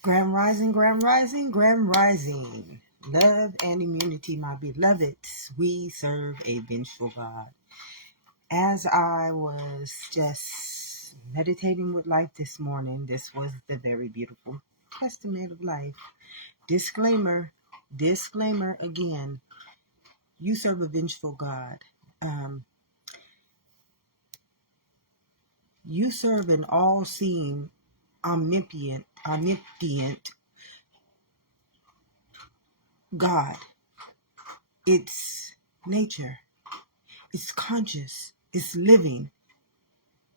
Grand rising, grand rising, grand rising. Love and immunity, my beloveds. We serve a vengeful God. As I was just meditating with life this morning, this was the very beautiful testament of life. Disclaimer again. You serve a vengeful God. You serve an all-seeing, omnipotent God. It's nature. It's conscious. It's living.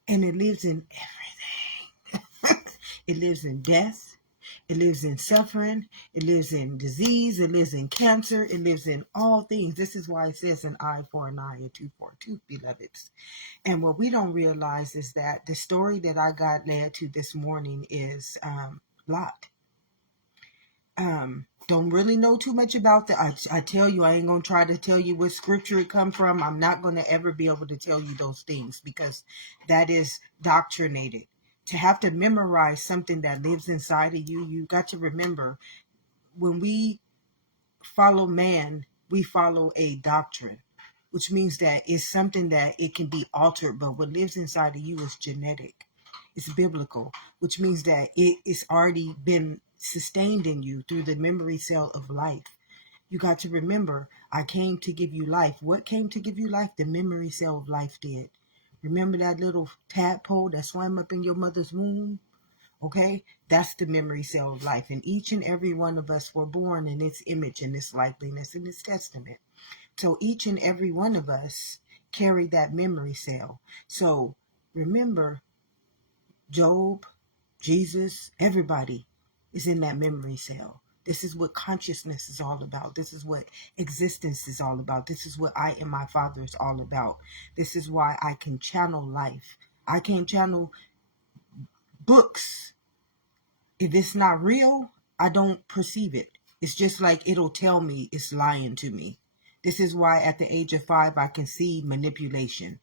And it lives in everything. It lives in death. It lives in suffering. It lives in disease. It lives in cancer. It lives in all things. This is why it says an eye for an eye, a tooth for a tooth, beloveds. And what we don't realize is that the story that I got led to this morning is Lot. Don't really know too much about that. I tell you, I ain't going to try to tell you what scripture it come from. I'm not going to ever be able to tell you those things because that is doctrinated. To have to memorize something that lives inside of you, you got to remember when we follow man, we follow a doctrine, which means that it's something that it can be altered, but what lives inside of you is genetic. It's biblical, which means that it's already been sustained in you through the memory cell of life. You got to remember, I came to give you life. What came to give you life? The memory cell of life did. Remember that little tadpole that swam up in your mother's womb? Okay, that's the memory cell of life. And each and every one of us were born in its image and its likeness and its testament. So each and every one of us carry that memory cell. So remember, Job, Jesus, everybody is in that memory cell. This is what consciousness is all about. This is what existence is all about. This is what I and my Father is all about. This is why I can channel life. I can channel books. If it's not real, I don't perceive it. It's just like it'll tell me it's lying to me. This is why at the age of 5, I can see manipulation.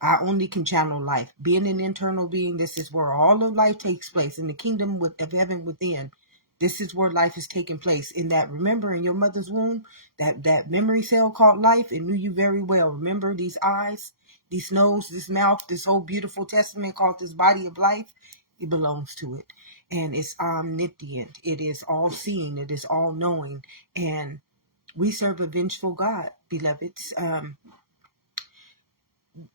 I only can channel life. Being an internal being, this is where all of life takes place. In the kingdom of heaven within, this is where life is taking place. In that, remember, in your mother's womb, that memory cell called life, it knew you very well. Remember these eyes, this nose, this mouth, this whole beautiful testament called this body of life? It belongs to it. And it's omnipotent. It is all-seeing. It is all-knowing. And we serve a vengeful God, beloveds.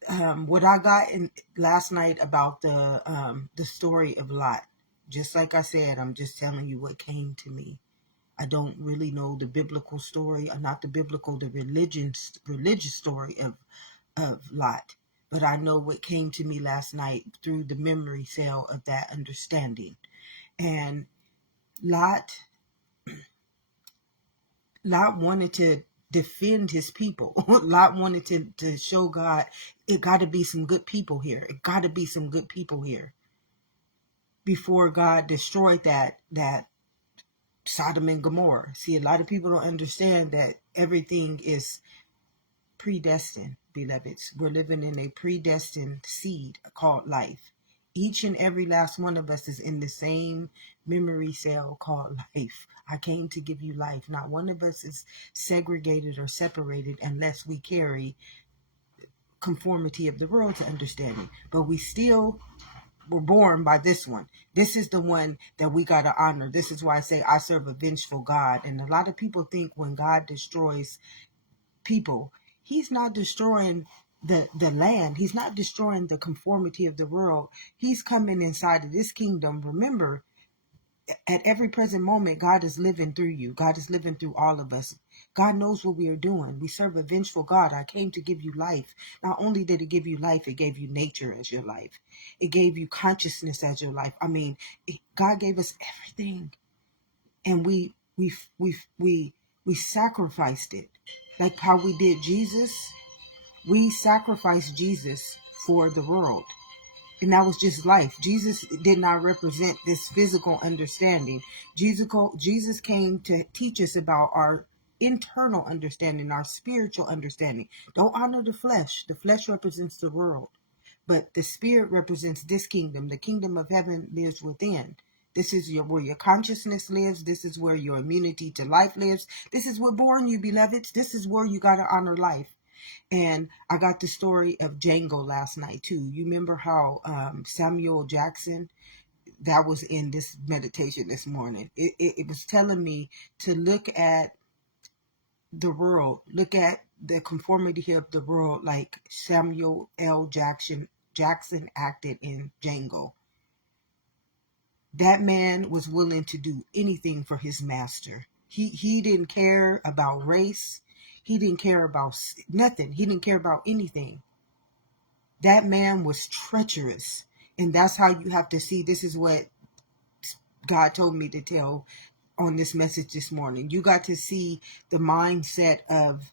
What I got in last night about the story of Lot, just like I said, I'm just telling you what came to me. I don't really know the biblical story, not the biblical, the religious story of Lot, but I know what came to me last night through the memory cell of that understanding. And Lot wanted to defend his people. Lot wanted to show God, it got to be some good people here. It got to be some good people here. Before God destroyed that Sodom and Gomorrah. See, a lot of people don't understand that everything is predestined, beloveds. We're living in a predestined seed called life. Each and every last one of us is in the same memory cell called life. I came to give you life. Not one of us is segregated or separated unless we carry conformity of the world to understanding. But we still were born by this one. This is the one that we got to honor. This is why I say I serve a vengeful God. And a lot of people think when God destroys people, he's not destroying the land. He's not destroying the conformity of the world. He's coming inside of this kingdom. Remember, at every present moment, God is living through you. God is living through all of us. God knows what we are doing. We serve a vengeful God. I came to give you life. Not only did it give you life, it gave you nature as your life. It gave you consciousness as your life. I mean, God gave us everything, and we sacrificed it. Like how we did Jesus, we sacrificed Jesus for the world. And that was just life. Jesus did not represent this physical understanding. Jesus came to teach us about our internal understanding, our spiritual understanding. Don't honor the flesh. The flesh represents the world. But the spirit represents this kingdom. The kingdom of heaven lives within. This is where your consciousness lives. This is where your immunity to life lives. This is what born you, beloveds. This is where you got to honor life. And I got the story of Django last night too. You remember how Samuel Jackson, that was in this meditation this morning. It was telling me to look at the world, look at the conformity of the world like Samuel L. Jackson acted in Django. That man was willing to do anything for his master. He didn't care about race. He didn't care about nothing. He didn't care about anything. That man was treacherous. And that's how you have to see. This is what God told me to tell on this message this morning. You got to see the mindset of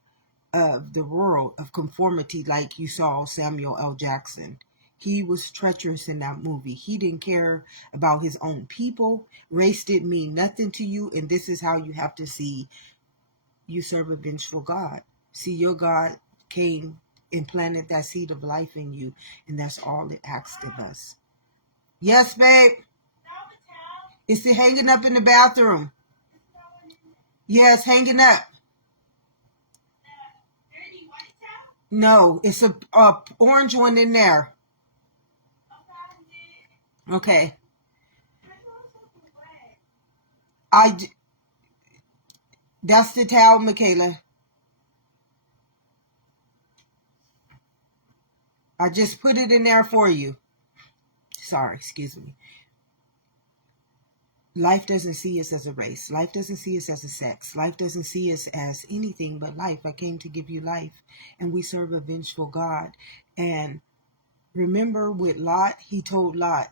the world, of conformity, like you saw Samuel L. Jackson. He was treacherous in that movie. He didn't care about his own people. Race didn't mean nothing to you. And this is how you have to see you serve a vengeful God. See, your God came and planted that seed of life in you. And that's all it asks of us. Yes, babe. It's hanging up in the bathroom. Yes, hanging up. No, it's a orange one in there. Okay. That's the towel, Michaela. I just put it in there for you. Sorry, excuse me. Life doesn't see us as a race. Life doesn't see us as a sex. Life doesn't see us as anything but life. I came to give you life. And we serve a vengeful God. And remember with Lot, he told Lot,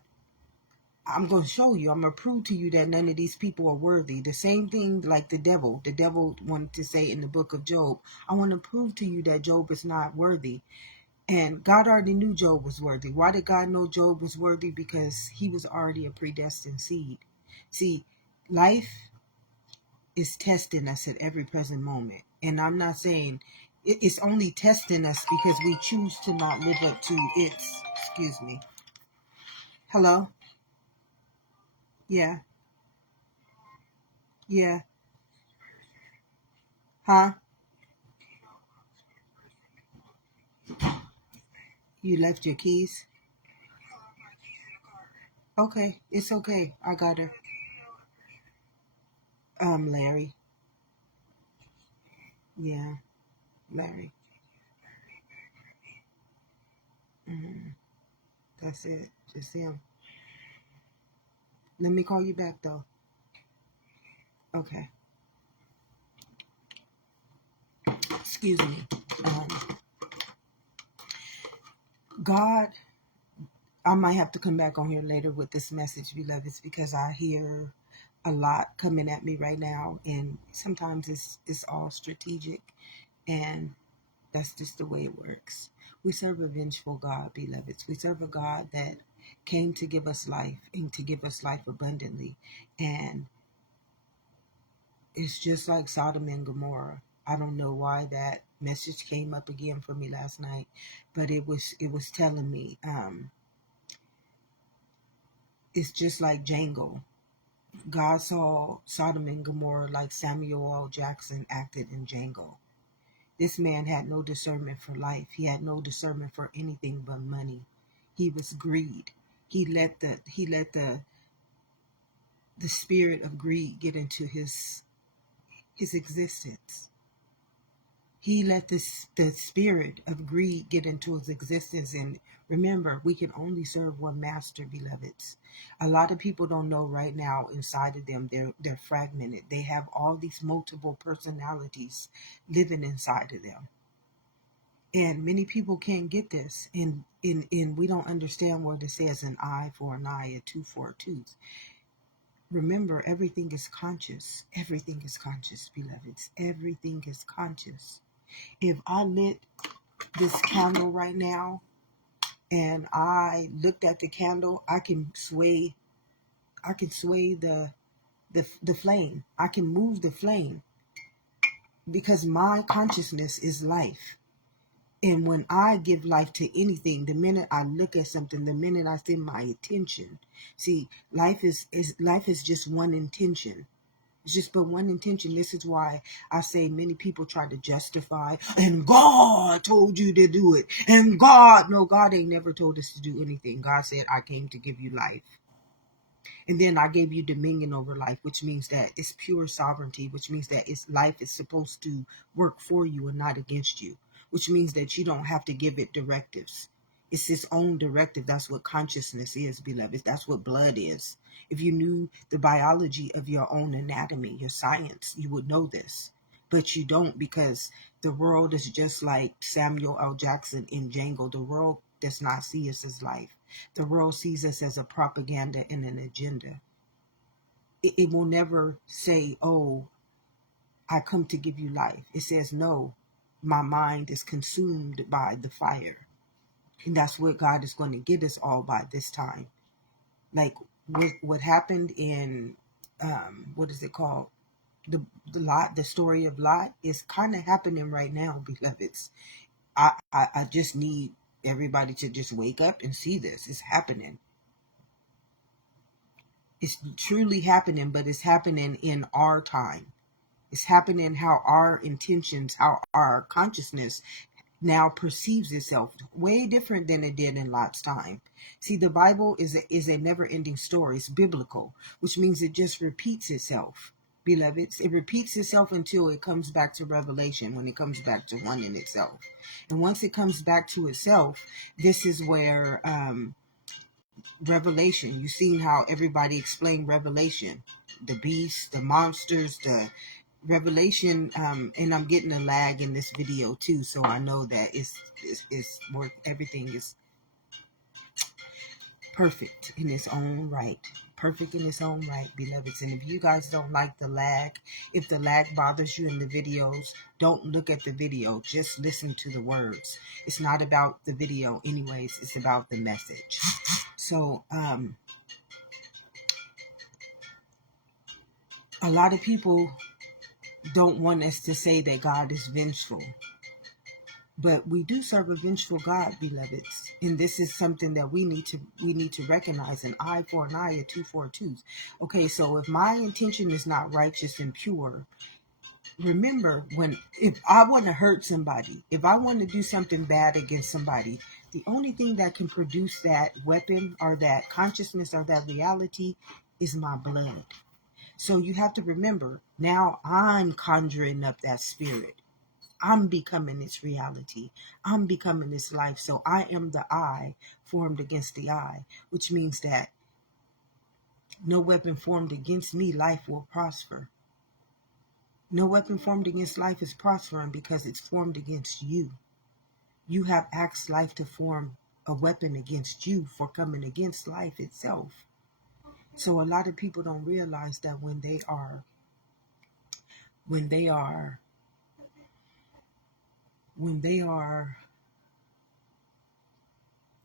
I'm going to show you. I'm going to prove to you that none of these people are worthy. The same thing like the devil. The devil wanted to say in the book of Job, I want to prove to you that Job is not worthy. And God already knew Job was worthy. Why did God know Job was worthy? Because he was already a predestined seed. See, life is testing us at every present moment. And I'm not saying it's only testing us because we choose to not live up to its, excuse me. Hello? Yeah. Yeah. Huh? You left your keys? Okay. It's okay. I got her. Larry. Yeah. Larry. Mm, that's it. Just him. Let me call you back though. Okay. Excuse me. God, I might have to come back on here later with this message, beloveds, because I hear a lot coming at me right now, and sometimes it's all strategic, and that's just the way it works. We serve a vengeful God, beloveds. We serve a God that came to give us life and to give us life abundantly, and it's just like Sodom and Gomorrah. I don't know why that message came up again for me last night, but it was telling me it's just like Django. God saw Sodom and Gomorrah like Samuel L. Jackson acted in Django. This man had no discernment for life. He had no discernment for anything but money. He was greed. He let the spirit of greed get into his existence. He let the spirit of greed get into his existence. And remember, we can only serve one master, beloveds. A lot of people don't know right now inside of them, they're fragmented. They have all these multiple personalities living inside of them. And many people can't get this. And we don't understand what it says, an eye for an eye, a tooth for a tooth. Remember, everything is conscious. Everything is conscious, beloveds. Everything is conscious. If I lit this candle right now and I looked at the candle, I can sway the flame. I can move the flame because my consciousness is life. And when I give life to anything, the minute I look at something, the minute I send my attention, see, life is just one intention. It's just but one intention. This is why I say many people try to justify, and God told you to do it. And no, God ain't never told us to do anything. God said, I came to give you life. And then I gave you dominion over life, which means that it's pure sovereignty, which means that life is supposed to work for you and not against you, which means that you don't have to give it directives. It's its own directive. That's what consciousness is, beloved. That's what blood is. If you knew the biology of your own anatomy, your science, you would know this. But you don't, because the world is just like Samuel L. Jackson in Django. The world does not see us as life. The world sees us as a propaganda and an agenda. It will never say, oh, I come to give you life. It says, no, my mind is consumed by the fire. And that's what God is going to get us all by this time. Like what happened in, what is it called? The story of Lot is kind of happening right now, beloveds. I just need everybody to just wake up and see this. It's happening. It's truly happening, but it's happening in our time. It's happening how our intentions, how our consciousness now perceives itself way different than it did in Lot's time. See, the Bible is a never-ending story. It's biblical, which means it just repeats itself. Beloveds, it repeats itself until it comes back to Revelation, when it comes back to one in itself. And once it comes back to itself, this is where Revelation, you seen how everybody explained Revelation, the beasts, the monsters, the Revelation, and I'm getting a lag in this video too, so I know that it's work. Everything is perfect in its own right. Perfect in its own right, beloveds. And if you guys don't like the lag, if the lag bothers you in the videos, don't look at the video. Just listen to the words. It's not about the video anyways. It's about the message. So, a lot of people don't want us to say that God is vengeful. But we do serve a vengeful God, beloveds. And this is something that we need to recognize. An eye for an eye, a tooth for a tooth. Okay, so if my intention is not righteous and pure, remember, if I want to hurt somebody, if I want to do something bad against somebody, the only thing that can produce that weapon or that consciousness or that reality is my blood. So you have to remember, now I'm conjuring up that spirit. I'm becoming its reality. I'm becoming its life. So I am the eye formed against the eye, which means that no weapon formed against me, life will prosper. No weapon formed against life is prospering because it's formed against you. You have asked life to form a weapon against you for coming against life itself. So a lot of people don't realize that when they are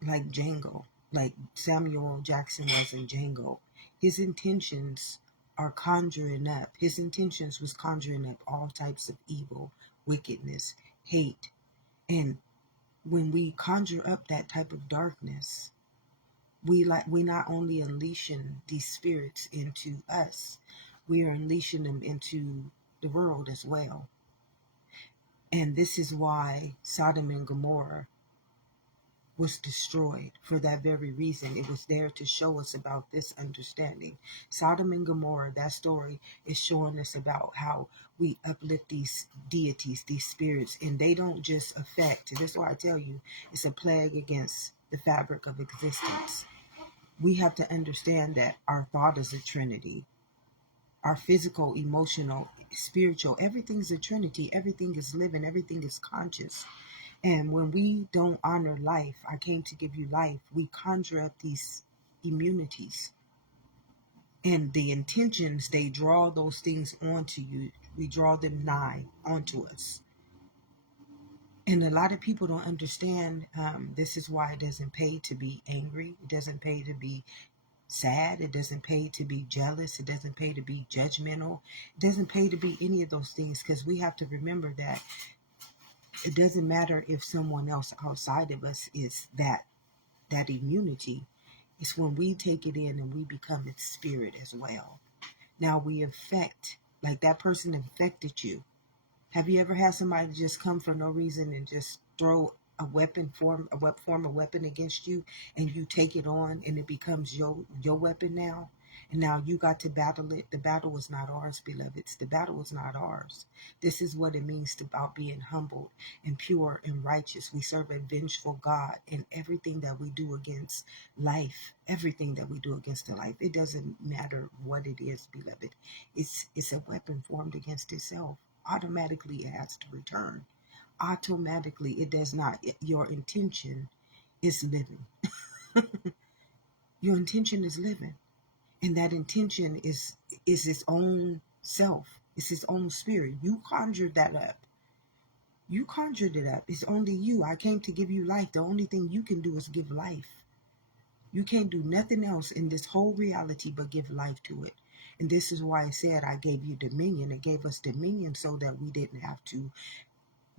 like Django, like Samuel Jackson was in Django, his intentions are conjuring up. His intentions was conjuring up all types of evil, wickedness, hate. And when we conjure up that type of darkness, we not only unleashing these spirits into us, we are unleashing them into the world as well. And this is why Sodom and Gomorrah was destroyed, for that very reason. It was there to show us about this understanding. Sodom and Gomorrah, that story is showing us about how we uplift these deities, these spirits, and they don't just affect. That's why I tell you, it's a plague against the fabric of existence. We have to understand that our thought is a trinity. Our physical, emotional, spiritual, everything's a trinity. Everything is living. Everything is conscious. And when we don't honor life, I came to give you life, we conjure up these immunities. And the intentions, they draw those things onto you. We draw them nigh onto us. And a lot of people don't understand. This is why it doesn't pay to be angry. It doesn't pay to be sad. It doesn't pay to be jealous. It doesn't pay to be judgmental. It doesn't pay to be any of those things, because we have to remember that It doesn't matter if someone else outside of us is that immunity. It's when we take it in and we become its spirit as well. Now we infect, like that person infected you. Have you ever had somebody just come for no reason and just throw a weapon, form a weapon against you, and you take it on and it becomes your weapon now? And now you got to battle it. The battle was not ours, beloveds. The battle was not ours. This is what it means about being humbled and pure and righteous. We serve a vengeful God in everything that we do against life. Everything that we do against the life. It doesn't matter what it is, beloved. It's a weapon formed against itself. Automatically it has to return. Automatically it does not. Your intention is living. Your intention is living. And that intention is its own self. It's its own spirit. You conjured that up. You conjured it up. It's only you. I came to give you life. The only thing you can do is give life. You can't do nothing else in this whole reality but give life to it. And this is why I said I gave you dominion. It gave us dominion so that we didn't have to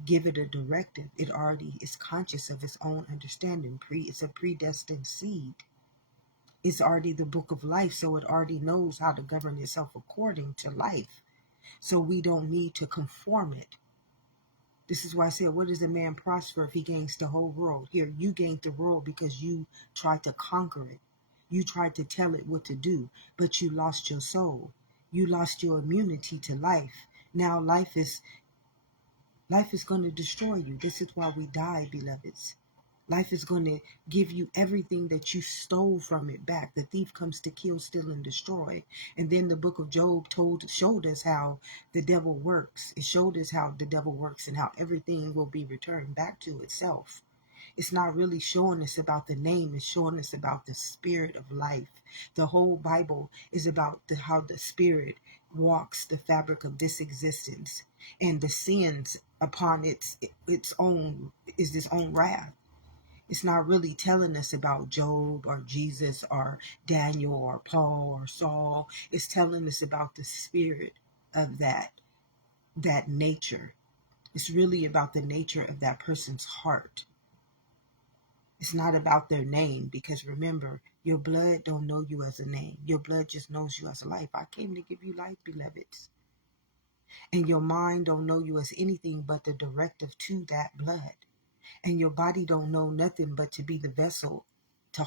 give it a directive. It already is conscious of its own understanding. It's a predestined seed. It's already the book of life, so it already knows how to govern itself according to life. So we don't need to conform it. This is why I said, what does a man prosper if he gains the whole world? Here, you gained the world because you tried to conquer it. You tried to tell it what to do, but you lost your soul. You lost your immunity to life. Now life is going to destroy you. This is why we die, beloveds. Life is going to give you everything that you stole from it back. The thief comes to kill, steal, and destroy. And then the book of Job showed us how the devil works. It showed us how the devil works and how everything will be returned back to itself. It's not really showing us about the name. It's showing us about the spirit of life. The whole Bible is about how the spirit walks the fabric of this existence, and the sins upon its own is its own wrath. It's not really telling us about Job or Jesus or Daniel or Paul or Saul. It's telling us about the spirit of that nature. It's really about the nature of that person's heart. It's not about their name, because remember, your blood don't know you as a name. Your blood just knows you as life. I came to give you life, beloveds. And your mind don't know you as anything but the directive to that blood. And your body don't know nothing but to be the vessel to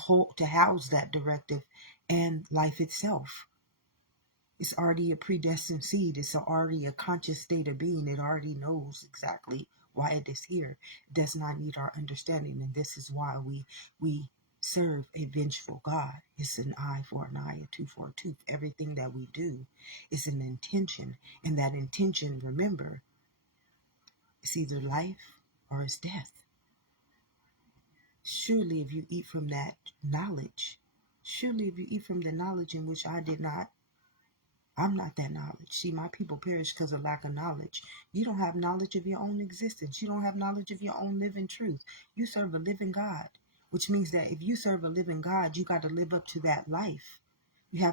house that directive and life itself. It's already a predestined seed. It's already a conscious state of being. It already knows exactly why it is here. It does not need our understanding. And this is why we serve a vengeful God. It's an eye for an eye, a tooth for a tooth. Everything that we do is an intention. And that intention, remember, it's either life or it's death. Surely if you eat from that knowledge, surely if you eat from the knowledge in which I did not, I'm not that knowledge. See, my people perish because of lack of knowledge. You don't have knowledge of your own existence. You don't have knowledge of your own living truth. You serve a living God, which means that if you serve a living God, you got to live up to that life.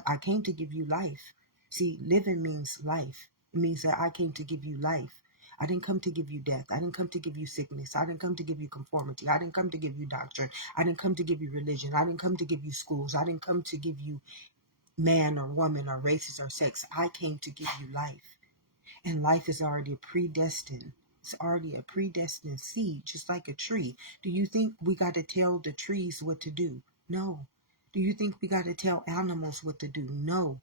I came to give you life. See, living means life. It means that I came to give you life. I didn't come to give you death. I didn't come to give you sickness. I didn't come to give you conformity. I didn't come to give you doctrine. I didn't come to give you religion. I didn't come to give you schools. I didn't come to give you man or woman or races or sex. I came to give you life. And life is already predestined. It's already a predestined seed, just like a tree. Do you think we got to tell the trees what to do? No. Do you think we got to tell animals what to do? No.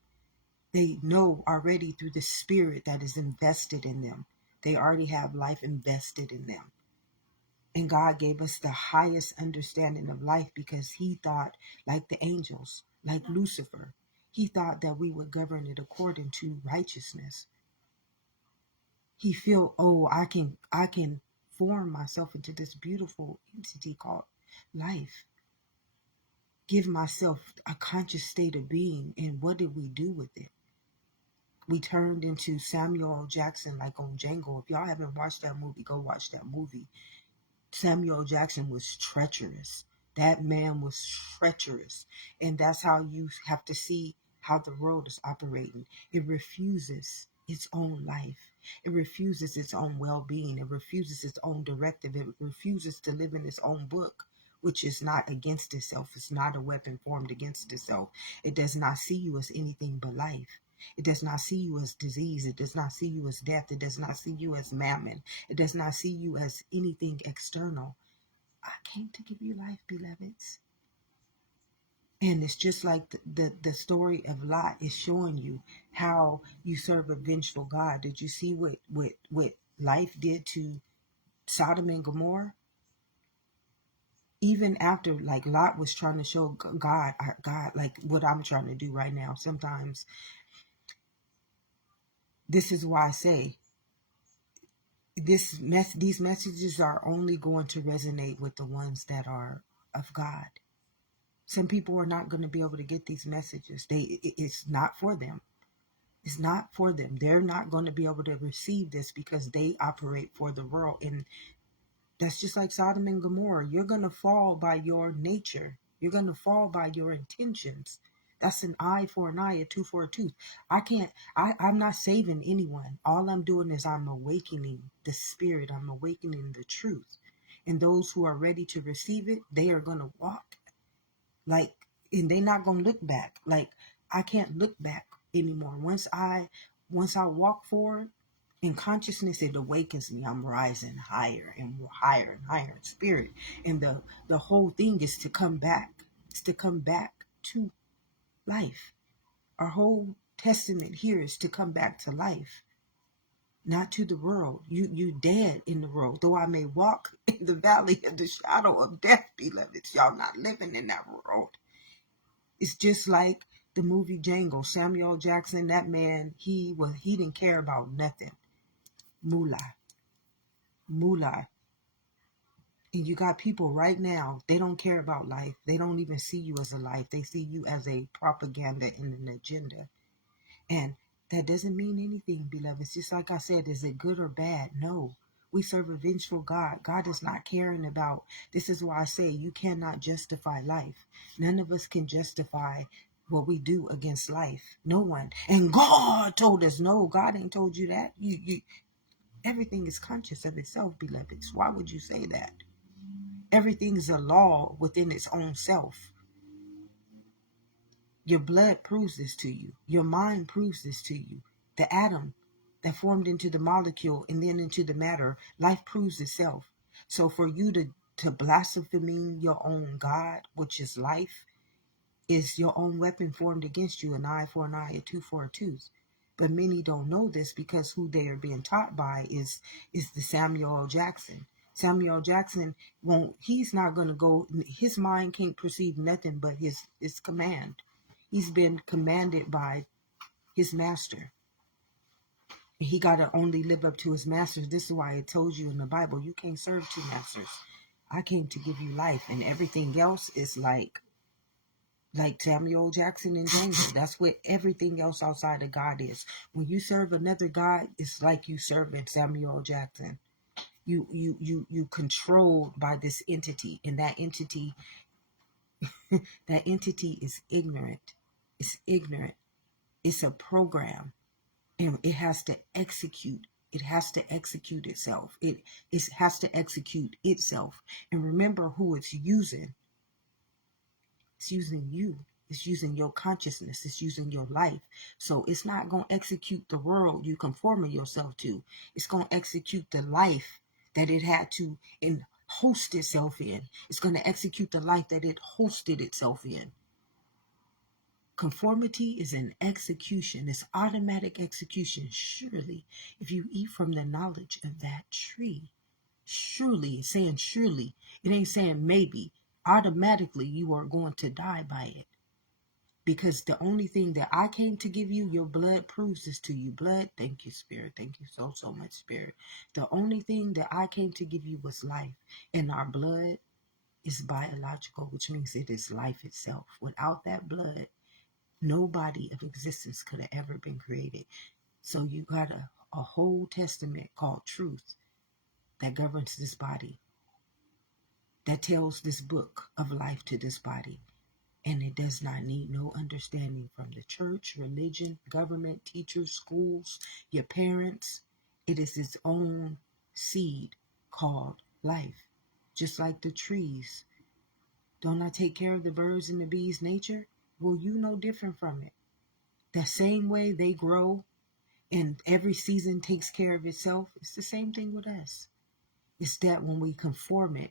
They know already through the spirit that is invested in them. They already have life invested in them. And God gave us the highest understanding of life because he thought, like the angels, like Lucifer, he thought that we would govern it according to righteousness. He feel, oh, I can form myself into this beautiful entity called life. Give myself a conscious state of being. And what did we do with it? We turned into Samuel L. Jackson, like on Django. If y'all haven't watched that movie, go watch that movie. Samuel L. Jackson was treacherous. That man was treacherous. And that's how you have to see how the world is operating. It refuses its own life. It refuses its own well-being. It refuses its own directive. It refuses to live in its own book, which is not against itself. It's not a weapon formed against itself. It does not see you as anything but life. It does not see you as disease. It does not see you as death. It does not see you as mammon. It does not see you as anything external. I came to give you life, beloveds. And it's just like the story of Lot is showing you how you serve a vengeful God. Did you see what life did to Sodom and Gomorrah? Even after, like, Lot was trying to show God, like what I'm trying to do right now. Sometimes this is why I say these messages are only going to resonate with the ones that are of God. Some people are not going to be able to get these messages. It's not for them. It's not for them. They're not going to be able to receive this because they operate for the world. And that's just like Sodom and Gomorrah. You're going to fall by your nature. You're going to fall by your intentions. That's an eye for an eye, a tooth for a tooth. I'm not saving anyone. All I'm doing is I'm awakening the spirit. I'm awakening the truth. And those who are ready to receive it, they are going to walk like, and they're not going to look back. Like, I can't look back anymore. Once I walk forward in consciousness, it awakens me. I'm rising higher and higher and higher in spirit. And the whole thing is to come back. It's to come back to life. Our whole testament here is to come back to life, not to the world. You dead in the world. Though I may walk in the valley of the shadow of death, beloveds, y'all not living in that world. It's just like the movie Django. Samuel Jackson, that man, he didn't care about nothing. Moolah. And you got people right now, they don't care about life. They don't even see you as a life. They see you as a propaganda and an agenda. And that doesn't mean anything, beloved. It's just like I said, is it good or bad? No. We serve a vengeful God. God is not caring about. This is why I say you cannot justify life. None of us can justify what we do against life. No one. And God told us, no, God ain't told you that. Everything is conscious of itself, beloveds. Why would you say that? Everything is a law within its own self. Your blood proves this to you. Your mind proves this to you. The atom that formed into the molecule and then into the matter, life proves itself. So for you to blaspheme your own God, which is life, is your own weapon formed against you, an eye for an eye, a tooth for a tooth. But many don't know this because who they are being taught by is the Samuel L. Jackson. Samuel Jackson he's not going to go, his mind can't perceive nothing but his command. He's been commanded by his master. He got to only live up to his master. This is why it tells you in the Bible, you can't serve two masters. I came to give you life, and everything else is like Samuel Jackson and Django. That's what everything else outside of God is. When you serve another God, it's like you serving Samuel Jackson. You controlled by this entity, and that entity is ignorant. It's ignorant. It's a program, and it has to execute. It has to execute itself. It has to execute itself. And remember who it's using. It's using you. It's using your consciousness. It's using your life. So it's not going to execute the world you conforming yourself to. It's going to execute the life that it had to host itself in. It's going to execute the life that it hosted itself in. Conformity is an execution. It's automatic execution. Surely, if you eat from the knowledge of that tree, surely, it's saying surely. It ain't saying maybe. Automatically, you are going to die by it. Because the only thing that I came to give you, your blood proves this to you. Blood, thank you, Spirit. Thank you so much, Spirit. The only thing that I came to give you was life. And our blood is biological, which means it is life itself. Without that blood, no body of existence could have ever been created. So you got a whole testament called truth that governs this body, that tells this book of life to this body. And it does not need no understanding from the church, religion, government, teachers, schools, your parents. It is its own seed called life. Just like the trees. Don't I take care of the birds and the bees' nature? Well, you know different from it. The same way they grow and every season takes care of itself, it's the same thing with us. It's that when we conform it,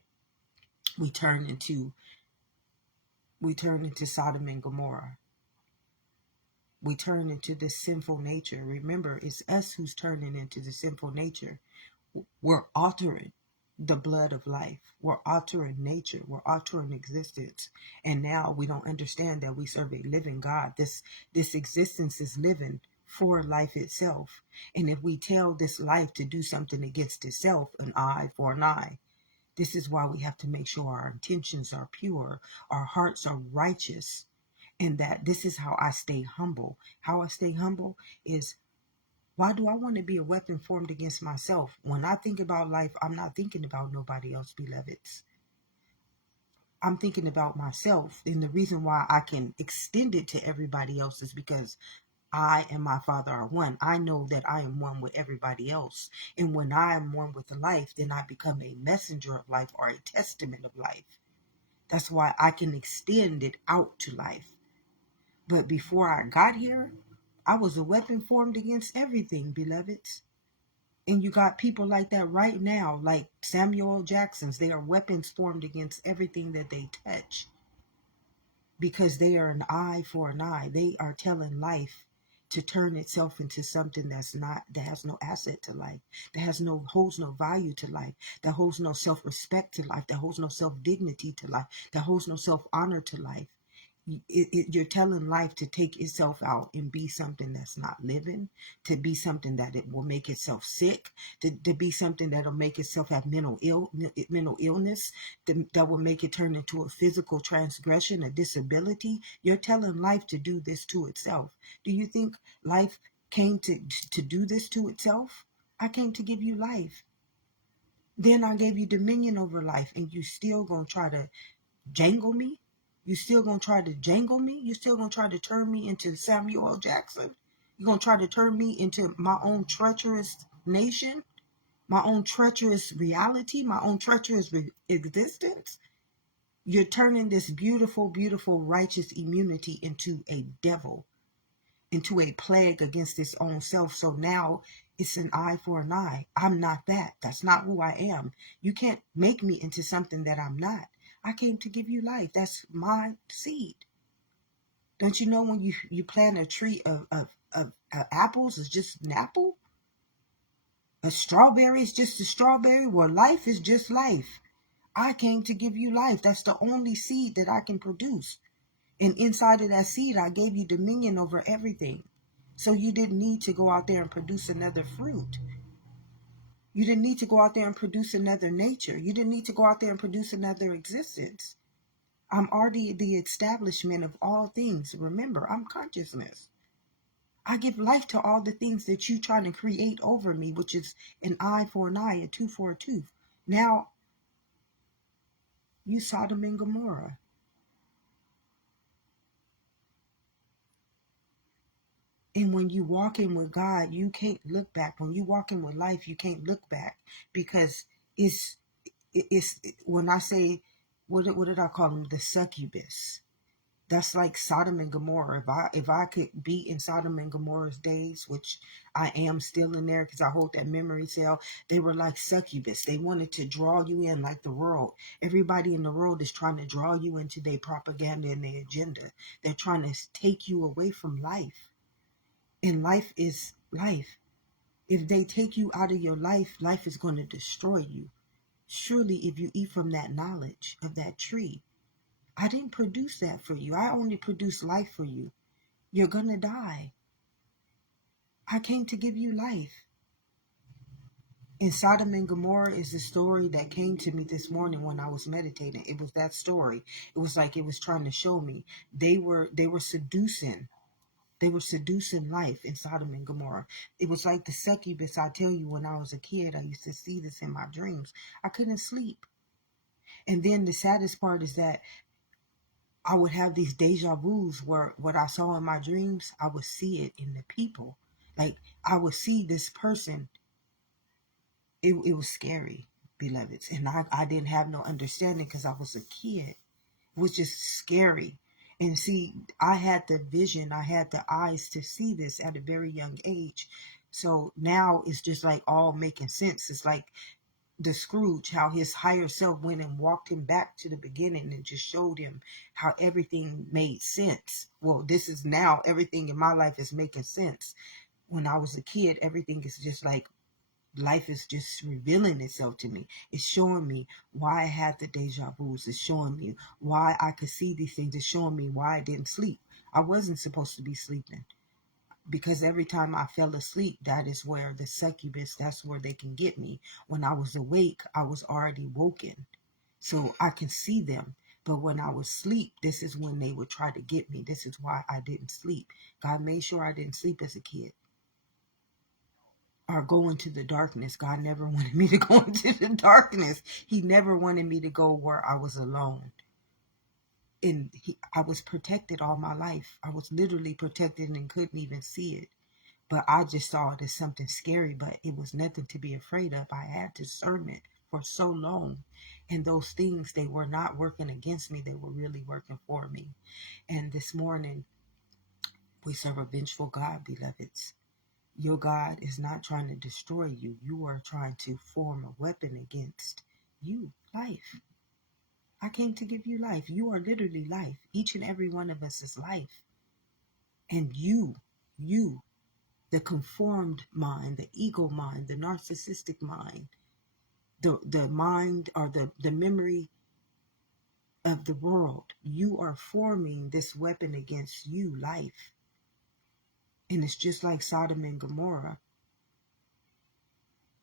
we turn into Sodom and Gomorrah. We turn into this sinful nature. Remember, it's us who's turning into the sinful nature. We're altering the blood of life. We're altering nature. We're altering existence. And now we don't understand that we serve a living God. This existence is living for life itself. And if we tell this life to do something against itself, an eye for an eye, this is why we have to make sure our intentions are pure, our hearts are righteous, and that this is how I stay humble. How I stay humble is, why do I want to be a weapon formed against myself? When I think about life, I'm not thinking about nobody else, beloveds. I'm thinking about myself. And the reason why I can extend it to everybody else is because I and my Father are one. I know that I am one with everybody else. And when I am one with the life, then I become a messenger of life or a testament of life. That's why I can extend it out to life. But before I got here, I was a weapon formed against everything, beloveds. And you got people like that right now, like Samuel Jackson's. They are weapons formed against everything that they touch because they are an eye for an eye. They are telling life to turn itself into something that has no asset to life, that holds no value to life, that holds no self-respect to life, that holds no self-dignity to life, that holds no self-honor to life. You're telling life to take itself out and be something that's not living, to be something that it will make itself sick, to be something that'll make itself have mental illness, that will make it turn into a physical transgression, a disability. You're telling life to do this to itself. Do you think life came to do this to itself? I came to give you life. Then I gave you dominion over life, and you still gonna try to jangle me? You still gonna try to jangle me? You still gonna try to turn me into Samuel Jackson? You gonna try to turn me into my own treacherous nation, my own treacherous reality, my own treacherous existence? You're turning this beautiful, beautiful, righteous immunity into a devil, into a plague against its own self. So now it's an eye for an eye. I'm not that. That's not who I am. You can't make me into something that I'm not. I came to give you life. That's my seed. Don't you know when you plant a tree of apples, it's just an apple? A strawberry is just a strawberry. Well, life is just life. I came to give you life. That's the only seed that I can produce. And inside of that seed, I gave you dominion over everything. So you didn't need to go out there and produce another fruit. You didn't need to go out there and produce another nature. You didn't need to go out there and produce another existence. I'm already the establishment of all things. Remember, I'm consciousness. I give life to all the things that you trying to create over me, which is an eye for an eye, a tooth for a tooth. Now, you Sodom and Gomorrah. And when you walk in with God, you can't look back. When you walk in with life, you can't look back, because it's when I say, what did I call them? The succubus. That's like Sodom and Gomorrah. If I could be in Sodom and Gomorrah's days, which I am still in there because I hold that memory cell, they were like succubus. They wanted to draw you in like the world. Everybody in the world is trying to draw you into their propaganda and their agenda. They're trying to take you away from life. And life is life. If they take you out of your life, life is going to destroy you. Surely if you eat from that knowledge of that tree, I didn't produce that for you. I only produce life for you. You're going to die. I came to give you life. And Sodom and Gomorrah is the story that came to me this morning when I was meditating. It was that story. It was like it was trying to show me they were seducing. They were seducing life in Sodom and Gomorrah. It was like the succubus. I tell you, when I was a kid, I used to see this in my dreams. I couldn't sleep. And then the saddest part is that I would have these deja vus where what I saw in my dreams, I would see it in the people. Like I would see this person. It was scary, beloveds. And I didn't have no understanding because I was a kid, which is scary. And see, I had the vision, I had the eyes to see this at a very young age. So now it's just like all making sense. It's like the Scrooge, how his higher self went and walked him back to the beginning and just showed him how everything made sense. Well, this is now everything in my life is making sense. When I was a kid, everything is just like life is just revealing itself to me. It's showing me why I had the deja vus. It's showing me why I could see these things. It's showing me why I didn't sleep. I wasn't supposed to be sleeping because every time I fell asleep, that is where the succubus, that's where they can get me. When I was awake, I was already woken. So I can see them. But when I was asleep, this is when they would try to get me. This is why I didn't sleep. God made sure I didn't sleep as a kid or go into the darkness. God never wanted me to go into the darkness. He never wanted me to go where I was alone. And I was protected all my life. I was literally protected and couldn't even see it. But I just saw it as something scary, but it was nothing to be afraid of. I had discernment for so long. And those things, they were not working against me. They were really working for me. And this morning, we serve a vengeful God, beloveds. Your God is not trying to destroy you. You are trying to form a weapon against you, life. I came to give you life. You are literally life. Each and every one of us is life. And you, the conformed mind, the ego mind, the narcissistic mind, the mind or the memory of the world, you are forming this weapon against you, life. And it's just like Sodom and Gomorrah.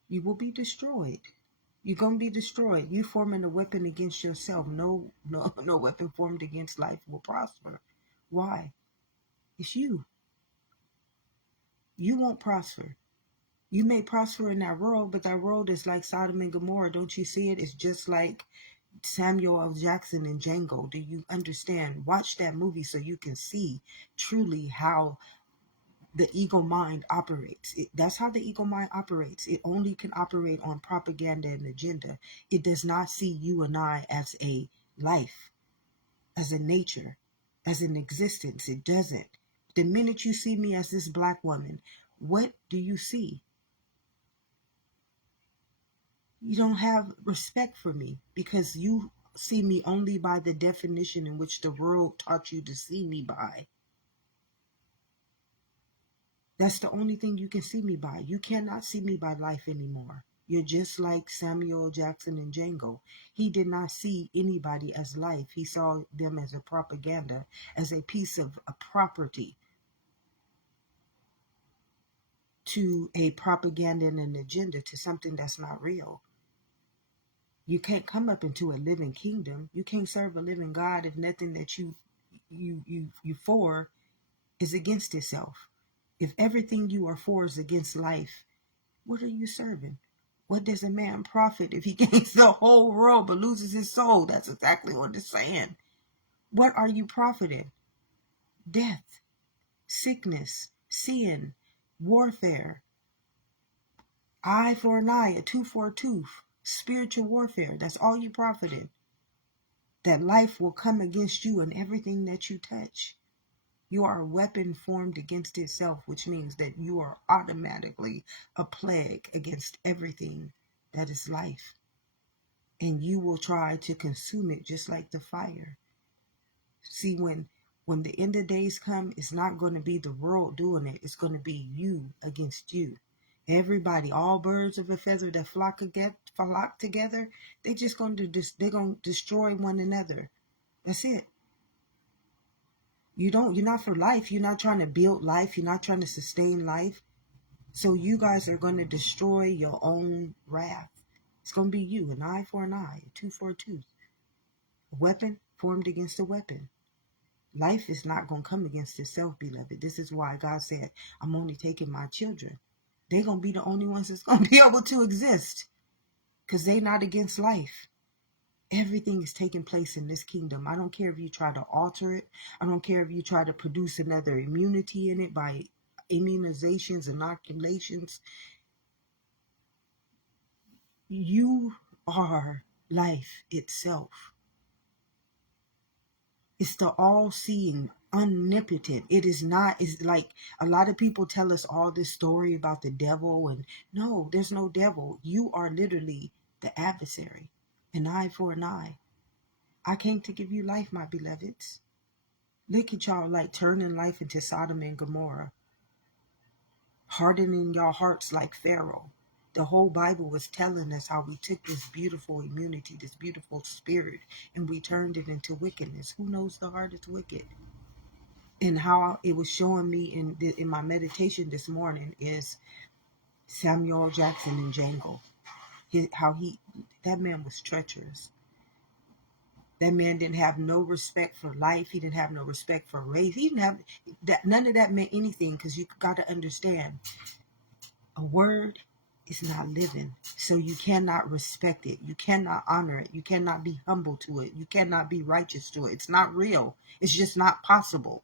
You will be destroyed. You're going to be destroyed. You forming a weapon against yourself. No weapon formed against life will prosper. Why? It's you. You won't prosper. You may prosper in that world, but that world is like Sodom and Gomorrah. Don't you see it? It's just like Samuel L. Jackson in Django. Do you understand? Watch that movie so you can see truly how the ego mind operates. That's how the ego mind operates. It only can operate on propaganda and agenda. It does not see you and I as a life, as a nature, as an existence. It doesn't. The minute you see me as this black woman, what do you see? You don't have respect for me because you see me only by the definition in which the world taught you to see me by. That's the only thing you can see me by. You cannot see me by life anymore. You're just like Samuel Jackson in Django. He did not see anybody as life. He saw them as a propaganda, as a piece of a property to a propaganda and an agenda, to something that's not real. You can't come up into a living kingdom. You can't serve a living God if nothing that you for is against itself. If everything you are for is against life, what are you serving? What does a man profit if he gains the whole world but loses his soul? That's exactly what it's saying. What are you profiting? Death, sickness, sin, warfare, eye for an eye, a tooth for a tooth, spiritual warfare. That's all you profited. That life will come against you and everything that you touch. You are a weapon formed against itself, which means that you are automatically a plague against everything that is life. And you will try to consume it just like the fire. See, when the end of days come, it's not going to be the world doing it. It's going to be you against you. Everybody, all birds of a feather that flock together, they're going to destroy one another. That's it. You're not for life. You're not trying to build life. You're not trying to sustain life. So you guys are going to destroy your own wrath. It's going to be you, an eye for an eye, a tooth for a tooth. A weapon formed against a weapon. Life is not going to come against itself, beloved. This is why God said, I'm only taking my children. They're going to be the only ones that's going to be able to exist because they're not against life. Everything is taking place in this kingdom. I don't care if you try to alter it. I don't care if you try to produce another immunity in it by immunizations, inoculations. You are life itself. It's the all-seeing, omnipotent. It is not, it's like a lot of people tell us all this story about the devil, and no, there's no devil. You are literally the adversary. An eye for an eye. I came to give you life, my beloveds. Look at y'all like turning life into Sodom and Gomorrah, hardening your hearts like Pharaoh. The whole Bible was telling us how we took this beautiful immunity, this beautiful spirit, and we turned it into wickedness. Who knows the heart is wicked? And how it was showing me in my meditation this morning is Samuel Jackson in Django. That man was treacherous. That man didn't have no respect for life. He didn't have no respect for race. He didn't have that. None of that meant anything, because you got to understand, a word is not living. So you cannot respect it. You cannot honor it. You cannot be humble to it. You cannot be righteous to it. It's not real. It's just not possible.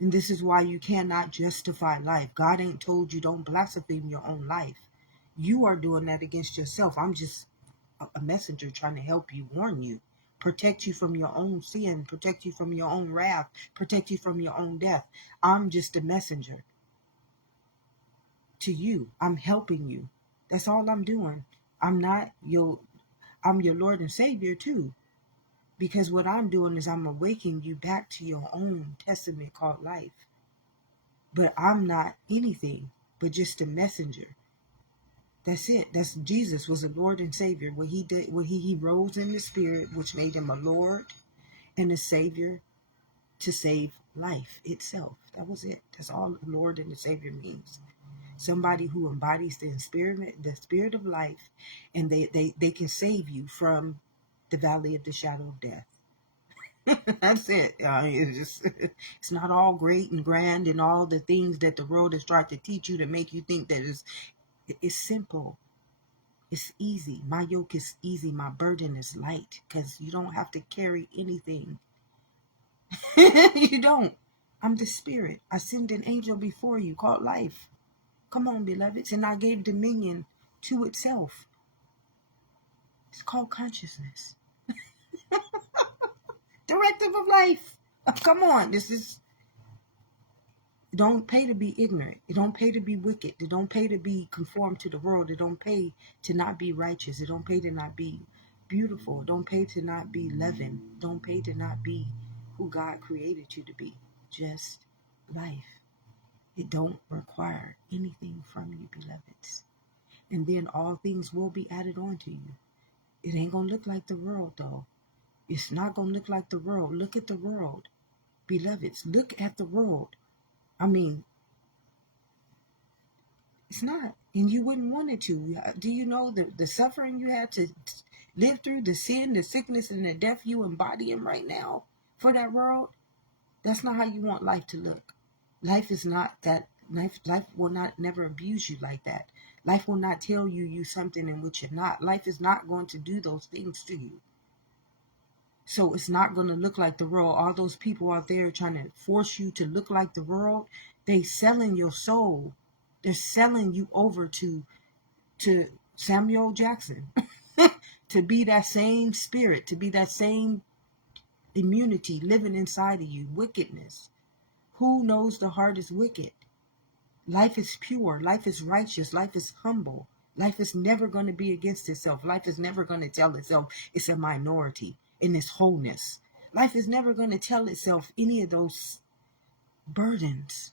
And this is why you cannot justify life. God ain't told you don't blaspheme your own life. You are doing that against yourself. I'm just a messenger trying to help you, warn you, protect you from your own sin, protect you from your own wrath, protect you from your own death. I'm just a messenger to you. I'm helping you. That's all I'm doing. I'm your Lord and Savior too. Because what I'm doing is I'm awakening you back to your own testament called life. But I'm not anything but just a messenger. That's it. That's Jesus was a Lord and Savior. What he did, he rose in the spirit, which made him a Lord and a Savior to save life itself. That was it. That's all the Lord and the Savior means. Somebody who embodies the spirit of life, and they can save you from the valley of the shadow of death. That's it. It's not all great and grand and all the things that the world has tried to teach you to make you think that it's simple. It's easy. My yoke is easy. My burden is light, because you don't have to carry anything. You don't. I'm the spirit. I send an angel before you called life. Come on, beloveds. And I gave dominion to itself. It's called consciousness. Directive of life. Come on. It don't pay to be ignorant. It don't pay to be wicked. It don't pay to be conformed to the world. It don't pay to not be righteous. It don't pay to not be beautiful. It don't pay to not be loving. It don't pay to not be who God created you to be. Just life. It don't require anything from you, beloveds. And then all things will be added on to you. It ain't going to look like the world, though. It's not going to look like the world. Look at the world. Beloveds, look at the world. I mean, it's not. And you wouldn't want it to. Do you know the suffering you had to live through, the sin, the sickness, and the death you embodying right now for that world? That's not how you want life to look. Life is not that. Life will not never abuse you like that. Life will not tell you something in which you're not. Life is not going to do those things to you. So it's not going to look like the world. All those people out there trying to force you to look like the world, they selling your soul. They're selling you over to Samuel Jackson to be that same spirit, to be that same immunity living inside of you, wickedness. Who knows the heart is wicked? Life is pure. Life is righteous. Life is humble. Life is never going to be against itself. Life is never going to tell itself it's a minority in its wholeness. Life is never going to tell itself any of those burdens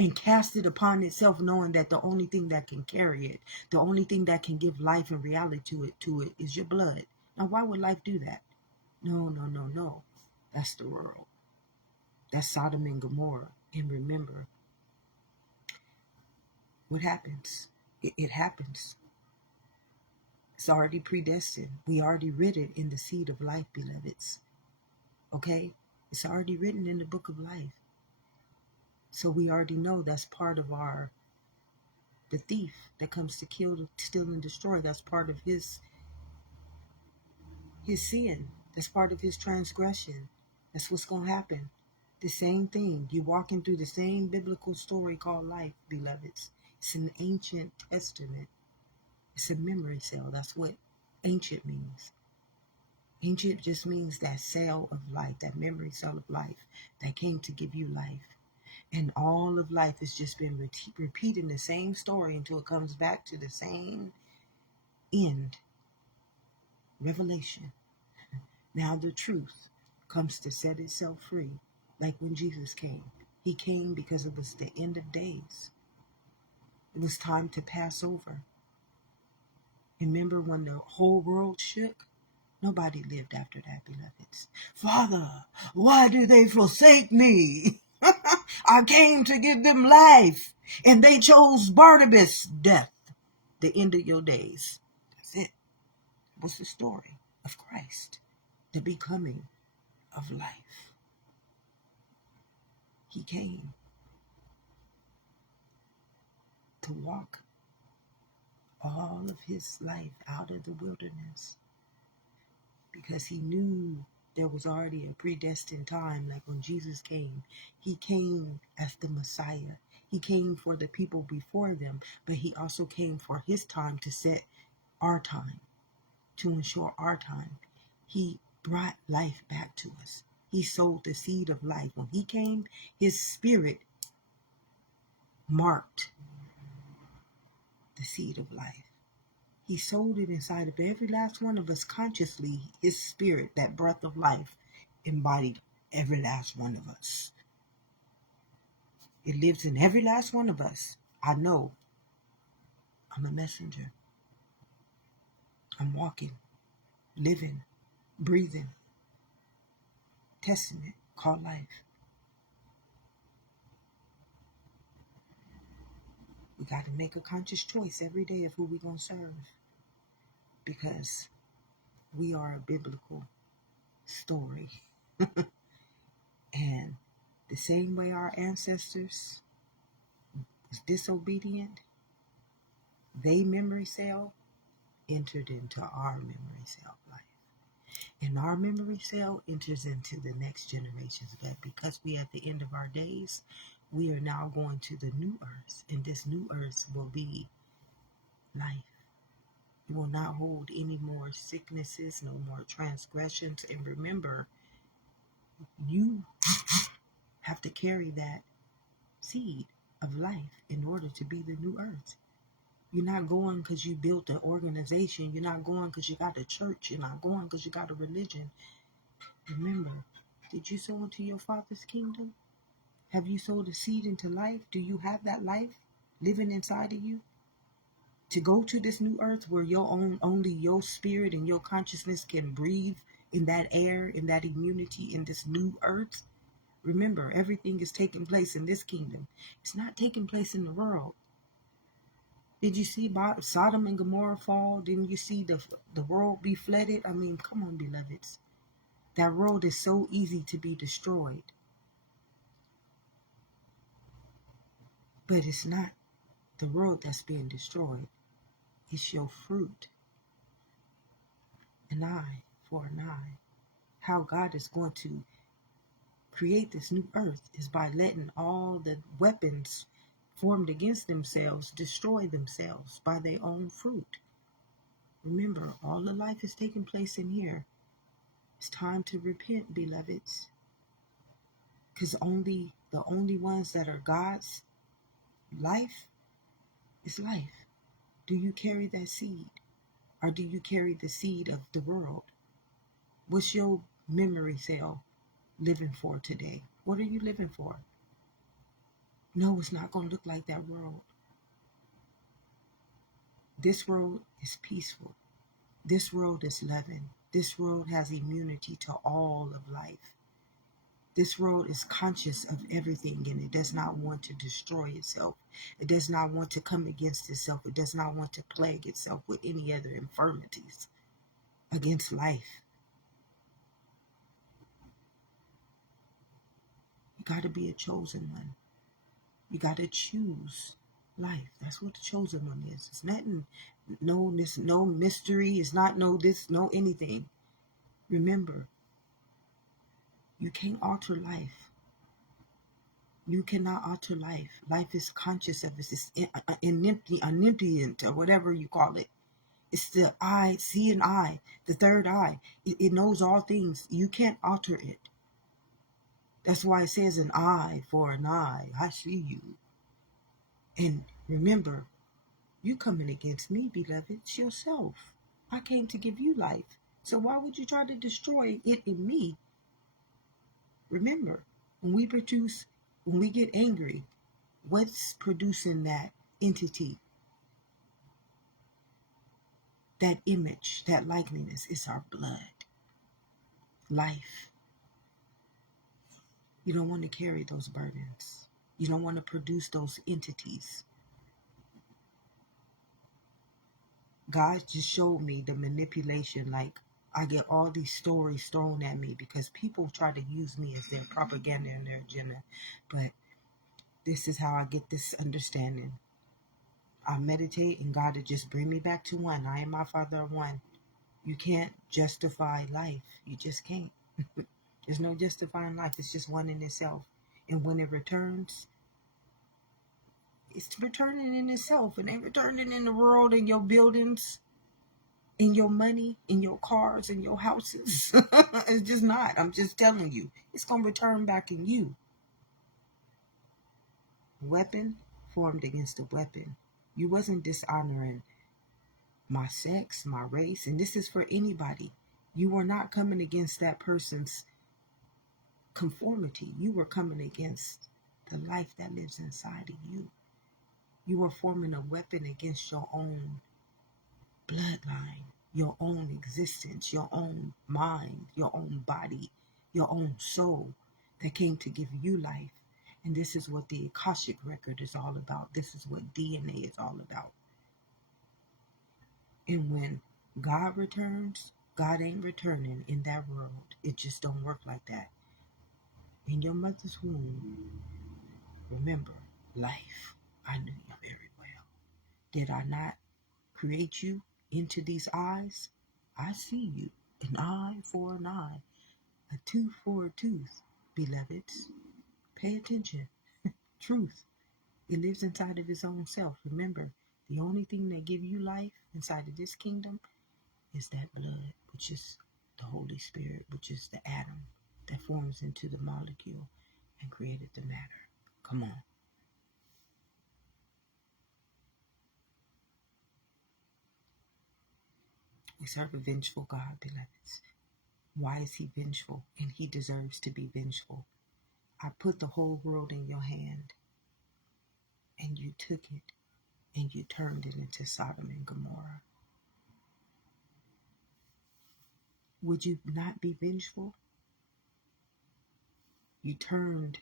and cast it upon itself, knowing that the only thing that can carry it, the only thing that can give life and reality to it is your blood. Now, why would life do that? No, no, no, no. That's the world. That's Sodom and Gomorrah. And remember, what happens? It happens. It's already predestined. We already read it in the seed of life, beloveds. Okay? It's already written in the book of life. So we already know that's part of the thief that comes to kill, steal, and destroy. That's part of his his sin. That's part of his transgression. That's what's going to happen. The same thing. You're walking through the same biblical story called life, beloveds. It's an ancient testament. It's a memory cell. That's what ancient means. Ancient just means that cell of life, that memory cell of life that came to give you life. And all of life has just been repeating the same story until it comes back to the same end. Revelation. Now the truth comes to set itself free, like when Jesus came. He came because it was the end of days. It was time to pass over. Remember when the whole world shook? Nobody lived after that, beloveds. Father, why do they forsake me? I came to give them life, and they chose Barnabas' death, the end of your days. That's it. What's the story of Christ? The becoming of life. He came to walk all of his life out of the wilderness because he knew there was already a predestined time. Like when Jesus came, he came as the Messiah. He came for the people before them, but he also came for his time to set our time, to ensure our time. He brought life back to us. He sowed the seed of life. When he came, his spirit marked the seed of life. He sowed it inside of every last one of us consciously. His spirit, that breath of life, embodied every last one of us. It lives in every last one of us. I know I'm a messenger. I'm walking, living, breathing, testament called life. We got to make a conscious choice every day of who we're going to serve, because we are a biblical story. And the same way our ancestors was disobedient, they memory cell entered into our memory cell life. And our memory cell enters into the next generations. But because we at the end of our days, we are now going to the new earth. And this new earth will be life. It will not hold any more sicknesses, no more transgressions. And remember, you have to carry that seed of life in order to be the new earth. You're not going because you built an organization. You're not going because you got a church. You're not going because you got a religion. Remember, did you sow into your Father's kingdom? Have you sowed a seed into life? Do you have that life living inside of you? To go to this new earth where only your spirit and your consciousness can breathe in that air, in that immunity, in this new earth. Remember, everything is taking place in this kingdom. It's not taking place in the world. Did you see Sodom and Gomorrah fall? Didn't you see the world be flooded? I mean, come on, beloveds. That world is so easy to be destroyed. But it's not the world that's being destroyed. It's your fruit. An eye for an eye. How God is going to create this new earth is by letting all the weapons formed against themselves destroy themselves by their own fruit. Remember, all the life is taking place in here. It's time to repent, beloveds. Because the only ones that are God's life is life. Do you carry that seed? Or do you carry the seed of the world? What's your memory cell living for today? What are you living for? No, it's not going to look like that world. This world is peaceful. This world is loving. This world has immunity to all of life. This world is conscious of everything, and it does not want to destroy itself. It does not want to come against itself. It does not want to plague itself with any other infirmities against life. You got to be a chosen one. You got to choose life. That's what the chosen one is. It's nothing, no mystery. It's not no this, no anything. Remember, you can't alter life. You cannot alter life. Life is conscious of it. It's omnipotent, or whatever you call it. It's the eye, seeing eye, the third eye. It knows all things. You can't alter it. That's why it says an eye for an eye. I see you. And remember, you coming against me, beloved. It's yourself. I came to give you life. So why would you try to destroy it in me? Remember, when we get angry, what's producing that entity, that image, that likeness? It's our blood, life. You don't want to carry those burdens. You don't want to produce those entities. God just showed me the manipulation. Like, I get all these stories thrown at me because people try to use me as their propaganda and their agenda. But this is how I get this understanding. I meditate and God will just bring me back to one. I am my Father of one. You can't justify life. You just can't. There's no justifying life. It's just one in itself. And when it returns, it's returning in itself. It ain't returning in the world, in your buildings, in your money, in your cars, in your houses. It's just not. I'm just telling you. It's going to return back in you. Weapon formed against a weapon. You wasn't dishonoring my sex, my race, and this is for anybody. You were not coming against that person's conformity. You were coming against the life that lives inside of you. You were forming a weapon against your own bloodline, your own existence, your own mind, your own body, your own soul that came to give you life. And this is what the Akashic record is all about. This is what DNA is all about. And when God returns, God ain't returning in that world. It just don't work like that. In your mother's womb, remember, life. I knew you very well. Did I not create you into these eyes? I see you. An eye for an eye. A tooth for a tooth, beloveds. Pay attention. Truth. It lives inside of its own self. Remember, the only thing that give you life inside of this kingdom is that blood, which is the Holy Spirit, which is the atom that forms into the molecule and created the matter. Come on. We serve a vengeful God, beloveds. Why is he vengeful? And he deserves to be vengeful. I put the whole world in your hand, and you took it, and you turned it into Sodom and Gomorrah. Would you not be vengeful? You turned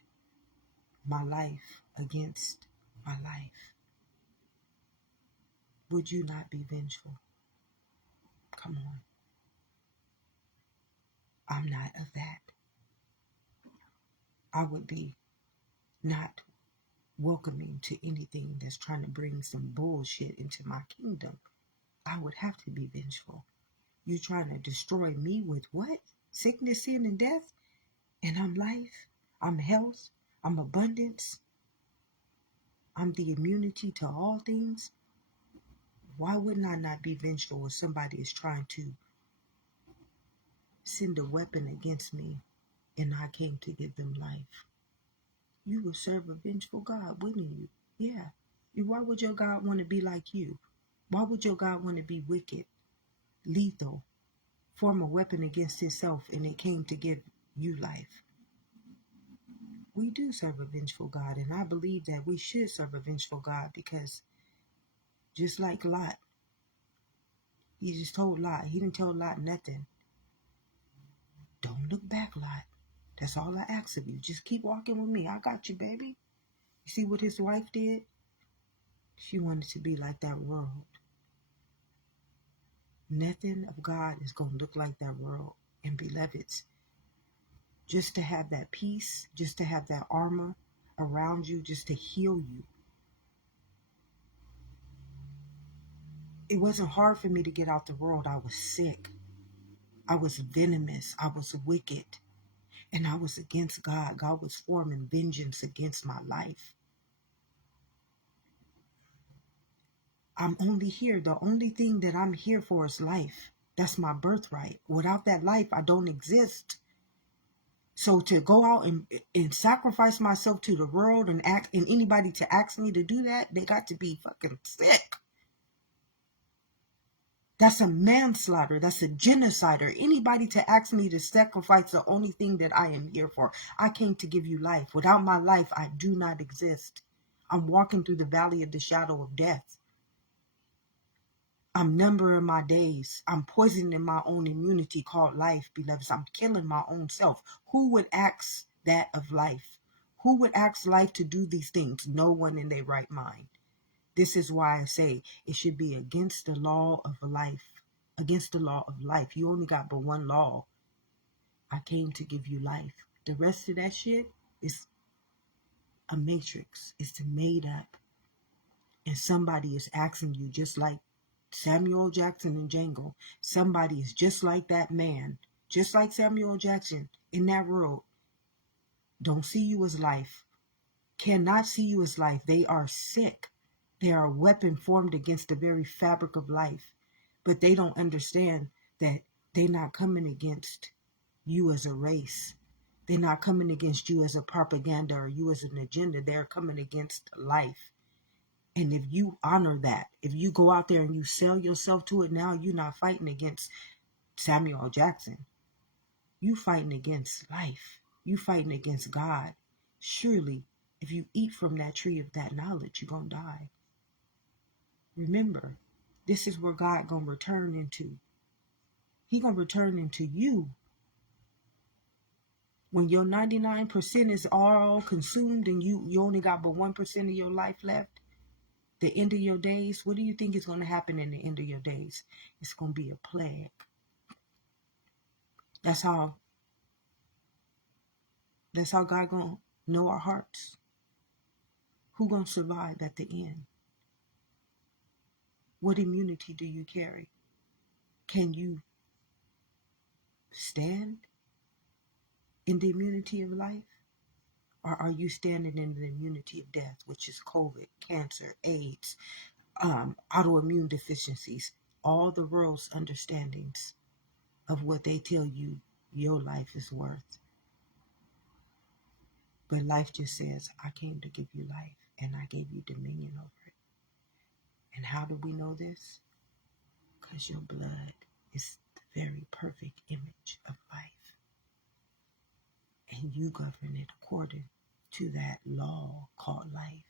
my life against my life. Would you not be vengeful? Come on. I'm not of that. I would be not welcoming to anything that's trying to bring some bullshit into my kingdom. I would have to be vengeful. You trying to destroy me with what? Sickness, sin, and death? And I'm life. I'm health. I'm abundance. I'm the immunity to all things. Why wouldn't I not be vengeful if somebody is trying to send a weapon against me and I came to give them life? You would serve a vengeful God, wouldn't you? Yeah. Why would your God want to be like you? Why would your God want to be wicked, lethal, form a weapon against himself and it came to give you life? We do serve a vengeful God, and I believe that we should serve a vengeful God because just like Lot, he just told Lot, he didn't tell Lot nothing. Don't look back, Lot. That's all I ask of you. Just keep walking with me. I got you, baby. You see what his wife did? She wanted to be like that world. Nothing of God is going to look like that world. And beloveds, just to have that peace, just to have that armor around you, just to heal you. It wasn't hard for me to get out the world. I was sick. I was venomous. I was wicked. And I was against God. God was forming vengeance against my life. I'm only here. The only thing that I'm here for is life. That's my birthright. Without that life, I don't exist. So to go out and sacrifice myself to the world and anybody to ask me to do that, they got to be fucking sick. That's a manslaughter. That's a genocider. Anybody to ask me to sacrifice the only thing that I am here for. I came to give you life. Without my life, I do not exist. I'm walking through the valley of the shadow of death. I'm numbering my days. I'm poisoning my own immunity called life, beloveds. I'm killing my own self. Who would ask that of life? Who would ask life to do these things? No one in their right mind. This is why I say it should be against the law of life. Against the law of life. You only got but one law. I came to give you life. The rest of that shit is a matrix. It's made up. And somebody is asking you, just like Samuel Jackson in Django. Somebody is just like that man, just like Samuel Jackson in that world. Don't see you as life. Cannot see you as life. They are sick. They are a weapon formed against the very fabric of life. But they don't understand that they're not coming against you as a race. They're not coming against you as a propaganda or you as an agenda. They're coming against life. And if you honor that, if you go out there and you sell yourself to it, now you're not fighting against Samuel Jackson. You fighting against life. You fighting against God. Surely, if you eat from that tree of that knowledge, you're going to die. Remember, this is where God going to return into. He going to return into you. When your 99% is all consumed and you only got but 1% of your life left, the end of your days, what do you think is going to happen in the end of your days? It's going to be a plague. That's how God going to know our hearts. Who going to survive at the end? What immunity do you carry? Can you stand in the immunity of life? Or are you standing in the immunity of death, which is COVID, cancer, AIDS, autoimmune deficiencies, all the world's understandings of what they tell you your life is worth? But life just says, I came to give you life, and I gave you dominion over it. And how do we know this? Because your blood is the very perfect image of life. And you govern it according to that law called life.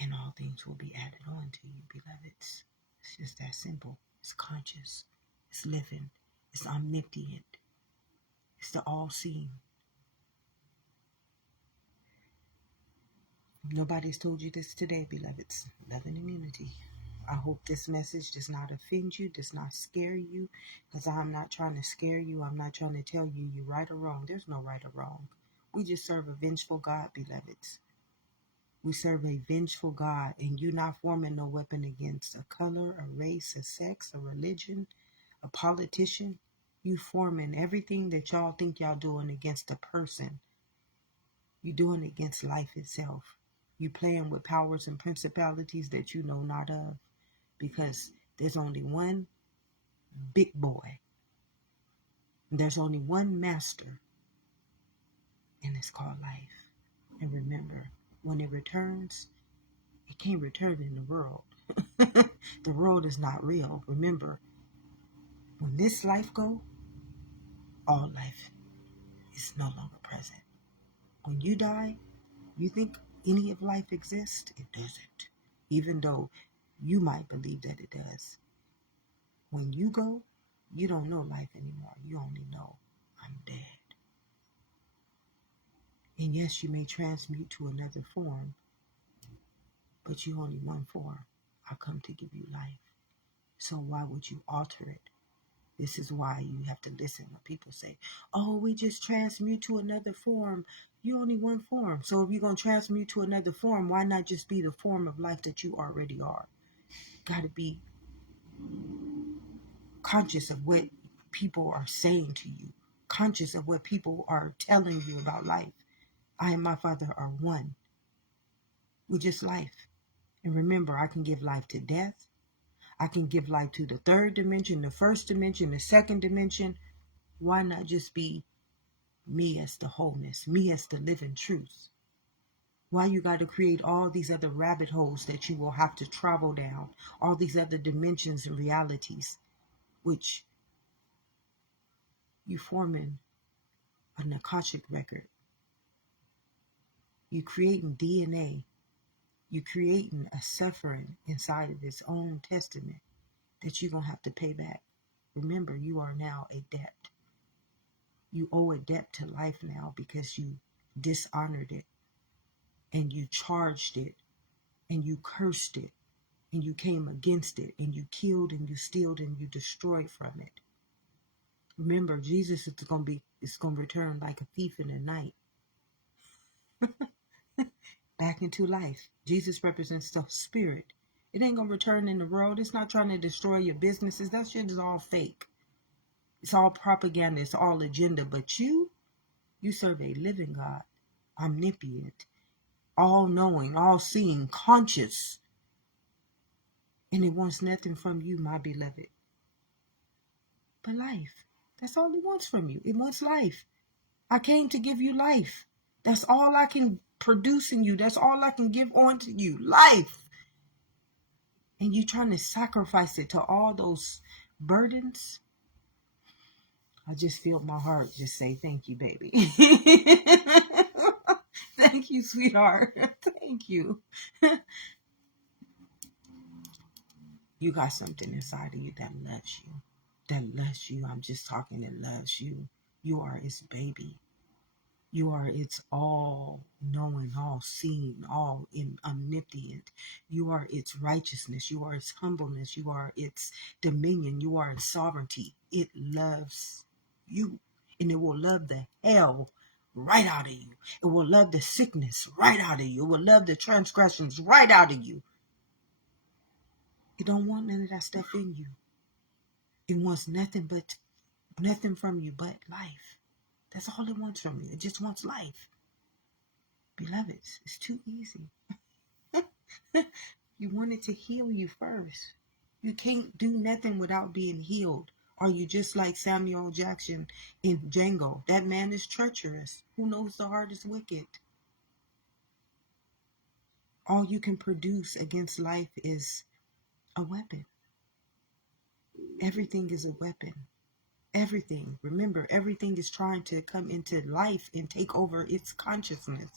And all things will be added on to you, beloveds. It's just that simple. It's conscious. It's living. It's omnipotent. It's the all-seeing. Nobody's told you this today, beloveds. Love and immunity. I hope this message does not offend you, does not scare you, because I'm not trying to scare you. I'm not trying to tell you you're right or wrong. There's no right or wrong. We just serve a vengeful God, beloveds. We serve a vengeful God, and you're not forming no weapon against a color, a race, a sex, a religion, a politician. You forming everything that y'all think y'all doing against a person. You're doing it against life itself. You playing with powers and principalities that you know not of, because there's only one big boy. There's only one master, and it's called life. And remember, when it returns, it can't return in the world. The world is not real. Remember, when this life go, all life is no longer present. When you die, you think any of life exists? It doesn't. Even though you might believe that it does. When you go, you don't know life anymore. You only know I'm dead. And yes, you may transmute to another form, but you only one form. I come to give you life. So why would you alter it? This is why you have to listen when people say, oh, we just transmute to another form. You only one form. So if you're going to transmute to another form, why not just be the form of life that you already are? Got to be conscious of what people are saying to you, conscious of what people are telling you about life. I and my Father are one. We're just life. And remember, I can give life to death. I can give life to the third dimension, the first dimension, the second dimension. Why not just be me as the wholeness, me as the living truth? Why you got to create all these other rabbit holes that you will have to travel down, all these other dimensions and realities, which you forming a Akashic record. You creating DNA. You creating a suffering inside of its own testament that you're going to have to pay back. Remember, you are now a debt. You owe a debt to life now because you dishonored it and you charged it and you cursed it and you came against it and you killed and you stealed and you destroyed from it. Remember, Jesus is going to return like a thief in the night. Back into life. Jesus represents the spirit. It ain't going to return in the world. It's not trying to destroy your businesses. That shit is all fake. It's all propaganda. It's all agenda. But you serve a living God, omnipotent, all-knowing, all-seeing, conscious. And it wants nothing from you, my beloved, but life. That's all it wants from you. It wants life. I came to give you life. That's all I can produce in you. That's all I can give on to you. Life. And you trying to sacrifice it to all those burdens. I just feel my heart just say, thank you, baby. Thank you, sweetheart. Thank you. You got something inside of you that loves you. That loves you. I'm just talking, that loves you. You are its baby. You are its all-knowing, all-seeing, omnipotent. You are its righteousness. You are its humbleness. You are its dominion. You are its sovereignty. It loves you. And it will love the hell right out of you. It will love the sickness right out of you. It will love the transgressions right out of you. It don't want none of that stuff in you. It wants nothing from you but life. That's all it wants from you. It just wants life. Beloveds, it's too easy. You want it to heal you first. You can't do nothing without being healed. Are you just like Samuel Jackson in Django? That man is treacherous. Who knows the heart is wicked? All you can produce against life is a weapon. Everything is a weapon. Everything. Remember, everything is trying to come into life and take over its consciousness,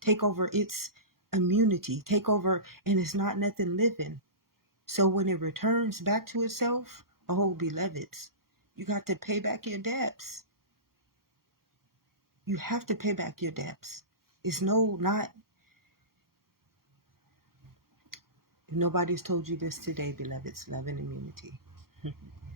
take over its immunity, take over, and it's not nothing living. So when it returns back to itself, oh, beloveds, you got to pay back your debts. You have to pay back your debts. It's if nobody's told you this today, beloveds, love and immunity.